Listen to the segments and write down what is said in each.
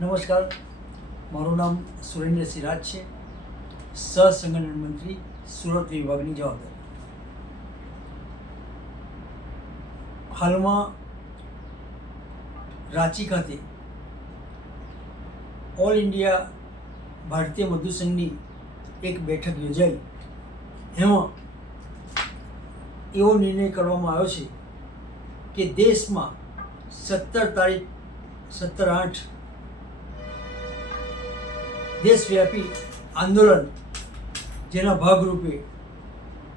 નમસ્કાર, મારું નામ સુરેન્દ્ર સિરાજ છે, સહસંગઠન મંત્રી, સુરત વિભાગની જવાબદારી. હાલમાં રાંચી ખાતે ઓલ ઇન્ડિયા ભારતીય મજદૂર સંઘની એક બેઠક યોજાઈ. એમાં એવો નિર્ણય કરવામાં આવ્યો છે કે દેશમાં 17/8 દેશવ્યાપી આંદોલન, જેના ભાગરૂપે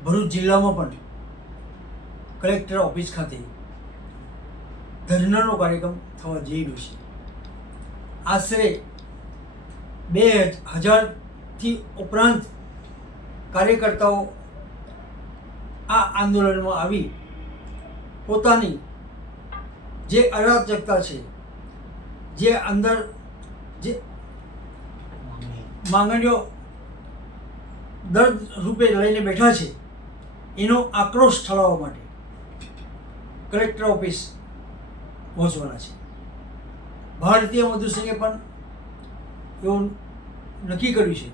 ભરૂચ જિલ્લામાં પણ કલેક્ટર ઓફિસ ખાતે ધરણાનો કાર્યક્રમ થવા જઈ રહ્યો છે. આશરે 2000થી ઉપરાંત કાર્યકર્તાઓ આ આંદોલનમાં આવી પોતાની જે અરાજકતા છે, જે અંદર જે માંગણીઓ દર્દ રૂપે લઈને બેઠા છે, એનો આક્રોશ ઠાલવવા માટે કલેક્ટર ઓફિસ પહોંચવાના છે. ભારતીય મજદૂર સંઘે પણ એવું નક્કી કર્યું છે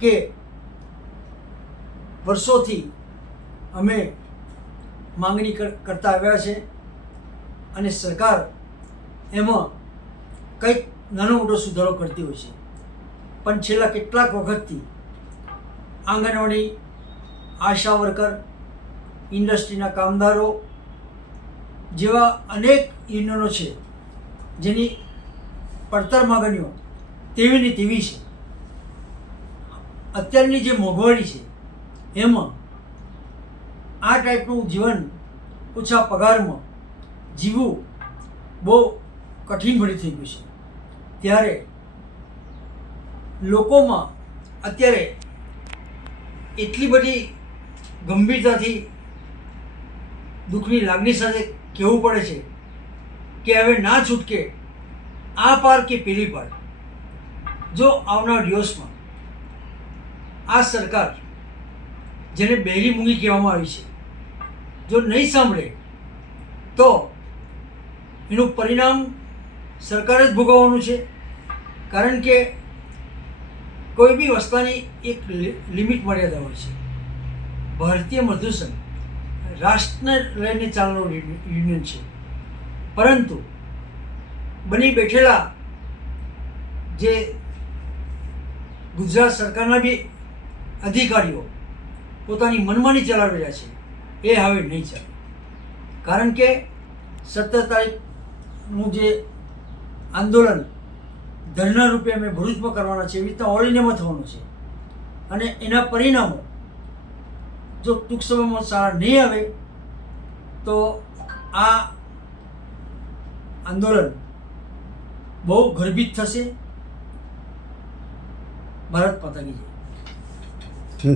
કે વર્ષોથી અમે માંગણી કરતા આવ્યા છે અને સરકાર એમાં કંઈક નાનો મોટો સુધારો કરતી હોય છે, પણ છેલ્લા કેટલાક વખતથી આંગણવાડી, આશા વર્કર, ઇન્ડસ્ટ્રીના કામદારો જેવા અનેક યુનિયનો છે, જેની પડતર માગણીઓ તેવી ને તેવી છે. અત્યારની જે મોંઘવારી છે એમાં આ ટાઈપનું જીવન ઓછા પગારમાં જીવવું બહુ કઠિન ભરી થઈ ગયું છે. ત્યારે લોકોમાં અત્યારે એટલી બધી ગંભીરતાથી દુઃખની લાગણી સાથે કહેવું પડે છે કે હવે ના છૂટકે આ પાર કે પેલી પાર. જો આવનાર દિવસમાં આ સરકાર, જેને બહેરી મૂંગી કહેવામાં આવી છે, જો નહીં સાંભળે તો એનું પરિણામ સરકારે જ ભોગવવાનું છે. કારણ કે કોઈ બી વસ્તુની એક લિમિટ મર્યાદા હોય છે. ભારતીય મજદૂર સંઘ રાષ્ટ્રને લઈને ચાલનારું યુનિયન છે, પરંતુ બની બેઠેલા જે ગુજરાત સરકારના બી અધિકારીઓ પોતાની મનમાની ચલાવી રહ્યા છે, એ હવે નહીં ચાલે. કારણ કે 17 તારીખનું જે આંદોલન ધરણા રૂપે અમે ભરૂચમાં કરવાના છે, એવી રીતના ઓલ ઇન્ડિયામાં થવાનું છે. અને એના પરિણામો જો ટૂંક સમયમાં સારા નહીં આવે તો આ આંદોલન બહુ ગર્ભિત થશે. ભારત માતા કી જય.